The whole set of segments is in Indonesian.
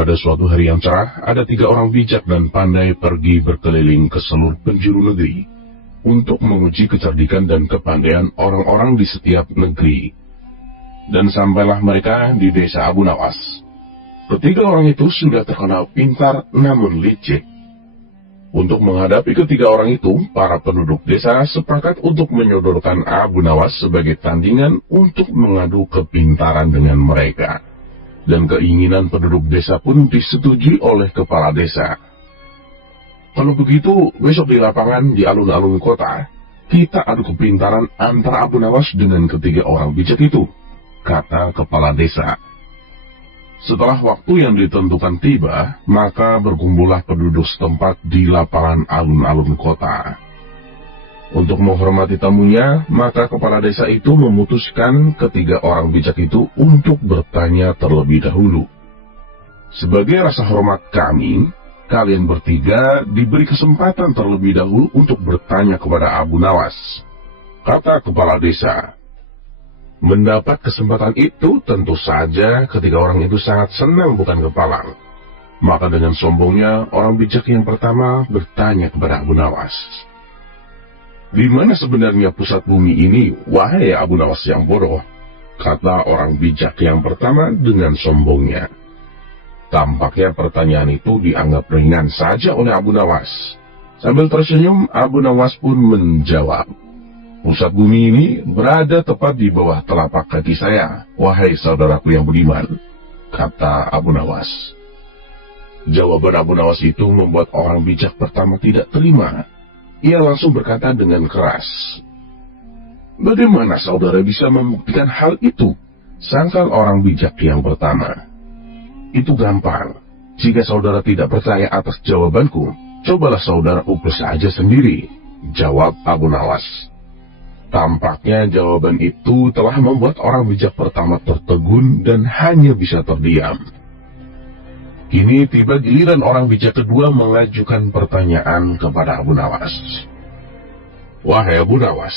Pada suatu hari yang cerah, ada 3 orang bijak dan pandai pergi berkeliling ke seluruh penjuru negeri untuk menguji kecerdikan dan kepandaian orang-orang di setiap negeri. Dan sampailah mereka di desa Abu Nawas. Ketiga orang itu sudah terkenal pintar namun licik. Untuk menghadapi ketiga orang itu, para penduduk desa sepakat untuk menyodorkan Abu Nawas sebagai tandingan untuk mengadu kepintaran dengan mereka. Dan keinginan penduduk desa pun disetujui oleh kepala desa. Kalau begitu, besok di lapangan di alun-alun kota, kita adu kepintaran antara Abu Nawas dengan ketiga orang bijak itu, kata kepala desa. Setelah waktu yang ditentukan tiba, maka berkumpullah penduduk setempat di lapangan alun-alun kota. Untuk menghormati tamunya, maka kepala desa itu memutuskan ketiga orang bijak itu untuk bertanya terlebih dahulu. Sebagai rasa hormat kami, kalian bertiga diberi kesempatan terlebih dahulu untuk bertanya kepada Abu Nawas, kata kepala desa. Mendapat kesempatan itu, tentu saja ketiga orang itu sangat senang bukan kepalang. Maka dengan sombongnya, orang bijak yang pertama bertanya kepada Abu Nawas, "Di mana sebenarnya pusat bumi ini, wahai Abu Nawas yang bodoh?" kata orang bijak yang pertama dengan sombongnya. Tampaknya pertanyaan itu dianggap ringan saja oleh Abu Nawas. Sambil tersenyum, Abu Nawas pun menjawab, "Pusat bumi ini berada tepat di bawah telapak kaki saya, wahai saudaraku yang budiman," kata Abu Nawas. Jawaban Abu Nawas itu membuat orang bijak pertama tidak terima. Ia langsung berkata dengan keras, "Bagaimana saudara bisa membuktikan hal itu?" sangkal orang bijak yang pertama. "Itu gampang. Jika saudara tidak percaya atas jawabanku, cobalah saudara ukur saja sendiri," jawab Abu Nawas. Tampaknya jawaban itu telah membuat orang bijak pertama tertegun dan hanya bisa terdiam. Kini tiba giliran orang bijak kedua mengajukan pertanyaan kepada Abu Nawas. "Wahai Abu Nawas,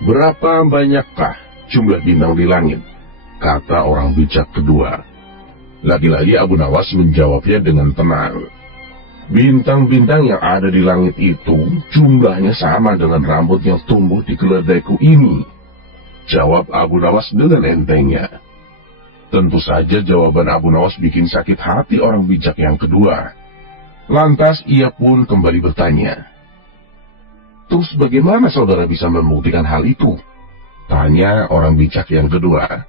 berapa banyakkah jumlah bintang di langit?" kata orang bijak kedua. Lagi-lagi Abu Nawas menjawabnya dengan tenang. "Bintang-bintang yang ada di langit itu jumlahnya sama dengan rambut yang tumbuh di keledaiku ini," jawab Abu Nawas dengan entengnya. Tentu saja jawaban Abu Nawas bikin sakit hati orang bijak yang kedua. Lantas ia pun kembali bertanya, "Terus bagaimana saudara bisa membuktikan hal itu?" tanya orang bijak yang kedua.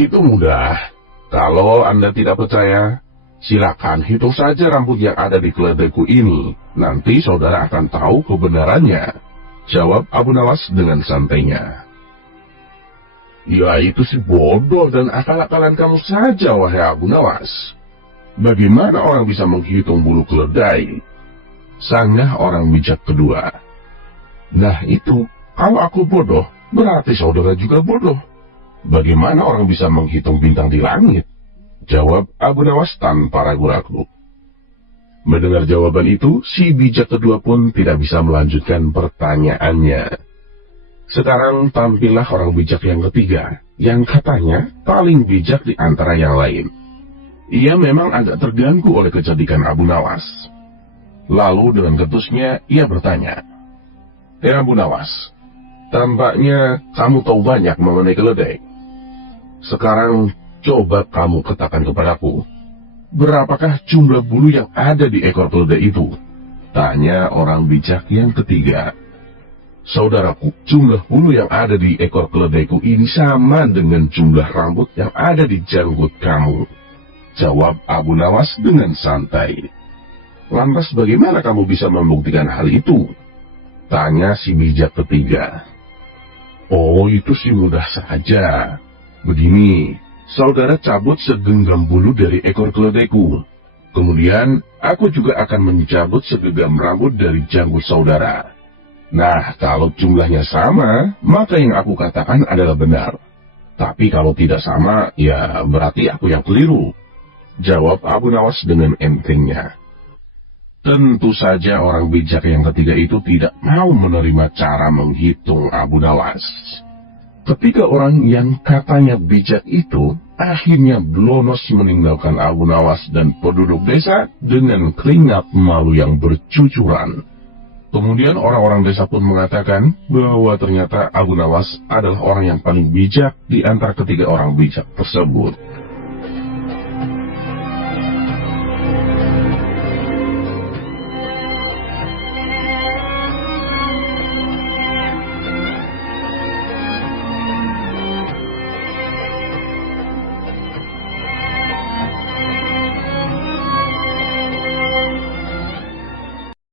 "Itu mudah. Kalau Anda tidak percaya, silakan hitung saja rambut yang ada di keledaiku ini. Nanti saudara akan tahu kebenarannya," jawab Abu Nawas dengan santainya. "Ya itu sih bodoh dan akal-akalan kamu saja, wahai Abu Nawas. Bagaimana orang bisa menghitung bulu keledai?" sanggah orang bijak kedua. "Nah itu, kalau aku bodoh, berarti saudara juga bodoh. Bagaimana orang bisa menghitung bintang di langit?" jawab Abu Nawas tanpa ragu-ragu. Mendengar jawaban itu, si bijak kedua pun tidak bisa melanjutkan pertanyaannya. Sekarang tampillah orang bijak yang ketiga, yang katanya paling bijak di antara yang lain. Ia memang agak terganggu oleh kecerdikan Abu Nawas. Lalu dengan ketusnya, ia bertanya, Abu Nawas, tampaknya kamu tahu banyak mengenai keledai. Sekarang coba kamu katakan kepadaku, berapakah jumlah bulu yang ada di ekor keledai itu?" tanya orang bijak yang ketiga. "Saudaraku, jumlah bulu yang ada di ekor keledaiku ini sama dengan jumlah rambut yang ada di janggut kamu," jawab Abu Nawas dengan santai. "Lantas bagaimana kamu bisa membuktikan hal itu?" tanya si bijak ketiga. "Oh, itu sih mudah saja. Begini, saudara cabut segenggam bulu dari ekor keledaiku. Kemudian, aku juga akan mencabut segenggam rambut dari janggut saudara. Nah, kalau jumlahnya sama, maka yang aku katakan adalah benar. Tapi kalau tidak sama, ya berarti aku yang keliru," jawab Abu Nawas dengan entengnya. Tentu saja orang bijak yang ketiga itu tidak mau menerima cara menghitung Abu Nawas. Ketiga orang yang katanya bijak itu Akhirnya Blonos meninggalkan Abu Nawas dan penduduk desa dengan keringat malu yang bercucuran. Kemudian orang-orang desa pun mengatakan bahwa ternyata Abu Nawas adalah orang yang paling bijak di antara ketiga orang bijak tersebut.